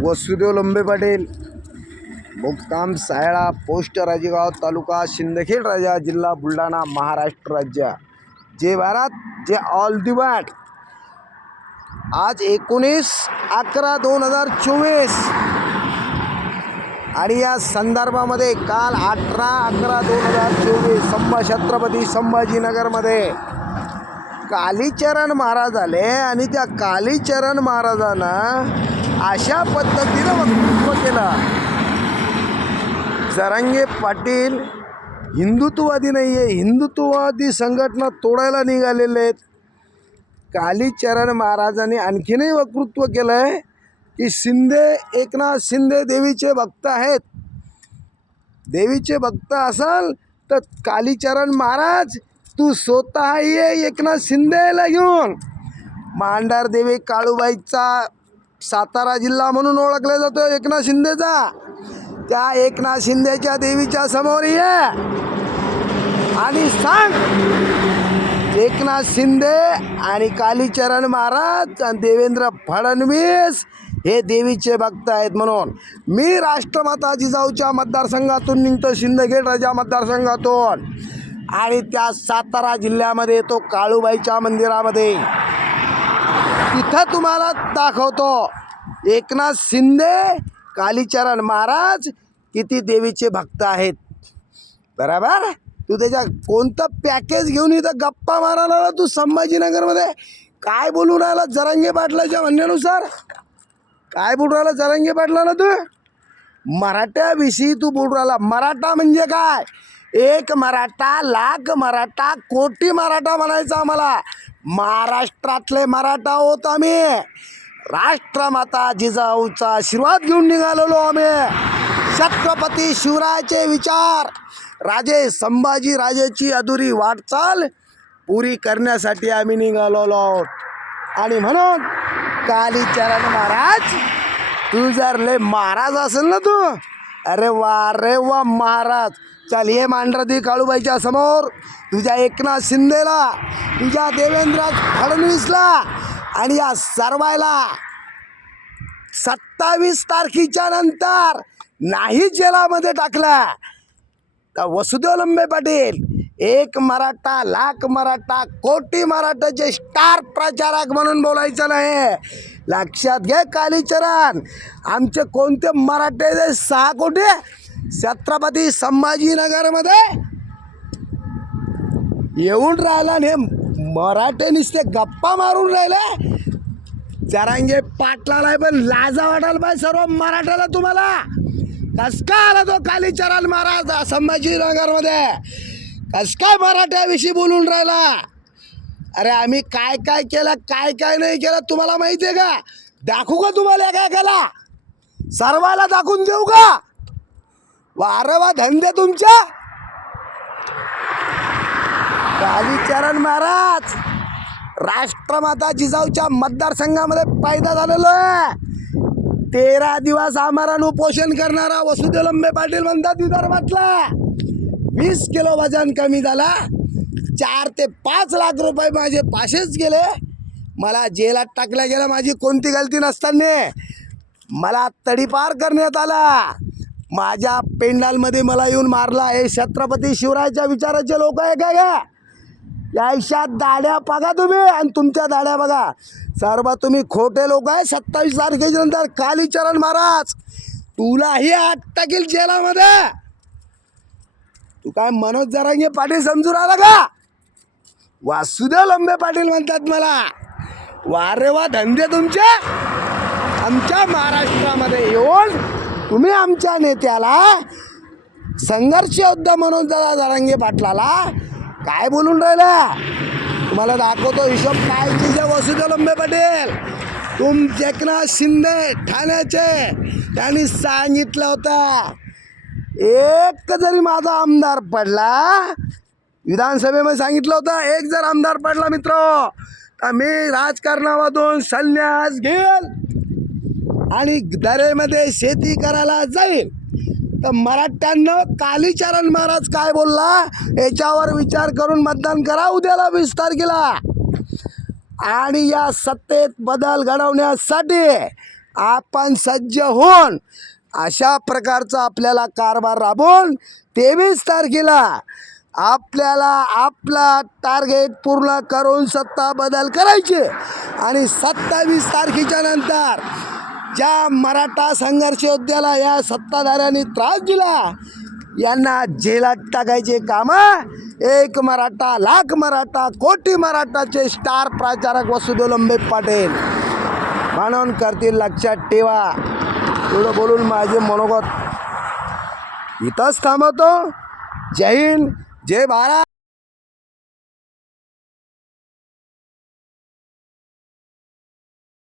वसुदेव लंबे पाटील मुक्काम सायळा पोस्ट राजेगाव तालुका शिंदखेड राजा जिल्हा बुलढाणा महाराष्ट्र राज्य. जे भारत जे ऑल दी वर्ल्ड आज एकोणीस अकरा दोन हजार चोवीस. आणि या संदर्भामध्ये काल अठरा अकरा दोन हजार चोवीस संभा छत्रपती संभाजीनगरमध्ये कालीचरण महाराज आले आणि त्या कालीचरण महाराजानं अशा पद्धतीनं वक्तृत्व केलं. जरांगे पाटील हिंदुत्ववादी नाही आहे हिंदुत्ववादी संघटना तोडायला निघालेले आहेत. कालीचरण महाराजांनी आणखीनही वक्तृत्व केलं आहे की शिंदे एकनाथ शिंदे देवीचे भक्त आहेत. देवीचे भक्त असाल तर कालीचरण महाराज तू स्वतः ये एकनाथ शिंदेला घेऊन. मांडार देवी काळूबाईचा सातारा जिल्हा म्हणून ओळखला जातो एकनाथ शिंदेचा. त्या एकनाथ शिंदेच्या देवीच्या समोर ये. आणि सांग एकनाथ शिंदे आणि कालीचरण महाराज आणि देवेंद्र फडणवीस हे देवीचे भक्त आहेत म्हणून. मी राष्ट्रमाता जिजाऊच्या मतदारसंघातून निघतो शिंदखेड राजा मतदारसंघातून. आणि त्या सातारा जिल्ह्यामध्ये येतो काळूबाईच्या मंदिरामध्ये. तिथं तुम्हाला दाखवतो. एकनाथ शिंदे कालीचरण महाराज किती देवीचे भक्त आहेत. बराबर? तू त्याच्या कोणतं पॅकेज घेऊन इथं गप्पा मारायला आला तू संभाजीनगरमध्ये? काय बोलून राहिला जरांगे पाटलाच्या म्हणण्यानुसार? काय बोलून राहिला जरांगे पाटलाला तू? मराठ्याविषयी तू बोलून राहिला. मराठा म्हणजे काय? एक मराठा लाख मराठा कोटी मराठा म्हणायचा आम्हाला. महाराष्ट्रातले मराठा होत आम्ही. राष्ट्रमाता जिजाऊचा आशीर्वाद घेऊन निघालेलो आम्ही. छत्रपती शिवरायाचे विचार राजे संभाजी राजेची अधुरी वाटचाल पुरी करण्यासाठी आम्ही निघालेलो आहोत. आणि म्हणून कालीचरण महाराज तू जर लय महाराज असेल ना तू अरे वा रे वा महाराज. चल हे मांडरती काळूबाईच्या समोर. तुझ्या एकनाथ शिंदेला तुझ्या देवेंद्र फडणवीसला आणि या सर्वायला सत्तावीस तारखेच्या नंतर नाही जेलामध्ये टाकला. तर वसुदेव लंबे पाटील एक मराठा लाख मराठा कोटी मराठाचे स्टार प्रचारक म्हणून बोलायचं नाही. लक्षात घे कालीचरण आमचे कोणते मराठे सहा कोटी? छत्रपती संभाजीनगरमध्ये येऊन राहिला नेम. हे मराठे नुसते गप्पा मारून राहिले. जरांगे पाटलाला पण लाजा वाटायला पाहिजे सर्व मराठ्याला तुम्हाला. कस काय आला तो कालीचरण महाराज संभाजीनगरमध्ये? कस काय मराठ्याविषयी बोलून राहिला? अरे आम्ही काय काय केलं काय काय नाही केलं तुम्हाला माहिती आहे का? दाखवू का तुम्हाला काय केला सर्वाला दाखवून देऊ का? वारं वा धंदे तुमच्या कालीचरण महाराज राष्ट्रमाता जिजाऊच्या मतदारसंघामध्ये पैदा झालेलो आहे. तेरा दिवस आम्हाला उपोषण करणारा वसुदेव लंबे पाटील म्हणतात विदर्भातला वीस किलो वजन कमी झाला. चार ते पाच लाख रुपये माझे पाशेच गेले. मला जेलात टाकल्या गेलं माझी कोणती गलती नसताना. मला तडीपार करण्यात आला. माझ्या पेंडालमध्ये मला येऊन मारला. हे छत्रपती शिवरायाच्या विचाराचे लोक आहे का का या आयुष्यात दाड्या बघा तुम्ही आणि तुमच्या दाड्या बघा. सर्व तुम्ही खोटे लोक आहे. सत्तावीस तारखेच्या नंतर कालीचरण महाराज तुलाही आत टाकील जेलामध्ये. तू काय मनोज जरांगे पाटील समजून आला का? वासुदेव लंबे पाटील म्हणतात मला. वारे वा धंदे तुमचे. आमच्या महाराष्ट्रामध्ये येऊन तुम्ही आमच्या नेत्याला संघर्ष योद्धा म्हणून जरा जरांगे पाटलाला काय बोलून राहिला? तुम्हाला दाखवतो हिशोब काय तुझ्या वसुदेव लंबे पटेल. तुम एकनाथ शिंदे ठाण्याचे. त्यांनी सांगितलं होता. एक जरी माझा आमदार पडला विधानसभेमध्ये सांगितलं होतं एक जर आमदार पडला मित्र तर मी राजकारणामधून संन्यास घेईल आणि दरेमध्ये शेती करायला जाईल. तर मराठ्यांनं कालीचरण महाराज काय बोलला? याच्यावर विचार करून मतदान करा उद्याला वीस तारखेला. आणि या सत्तेत बदल घडवण्यासाठी आपण सज्ज होऊन अशा प्रकारचा आपल्याला कारभार राबवून तेवीस तारखेला आपल्याला आपला टार्गेट पूर्ण करून सत्ता बदल करायचे. आणि सत्तावीस तारखेच्या नंतर ज्या मराठा संघर्ष योद्ध्याला या सत्ताधाऱ्यांनी त्रास दिला यांना जेलात टाकायचे कामं एक मराठा लाख मराठा कोटी मराठाचे स्टार प्रचारक वसुदेव लंबे पाटील. म्हणून करतील लक्षात ठेवा. एवढं बोलून माझे मनोगत. इथंच थांबवतो जय हिंद जय भारत.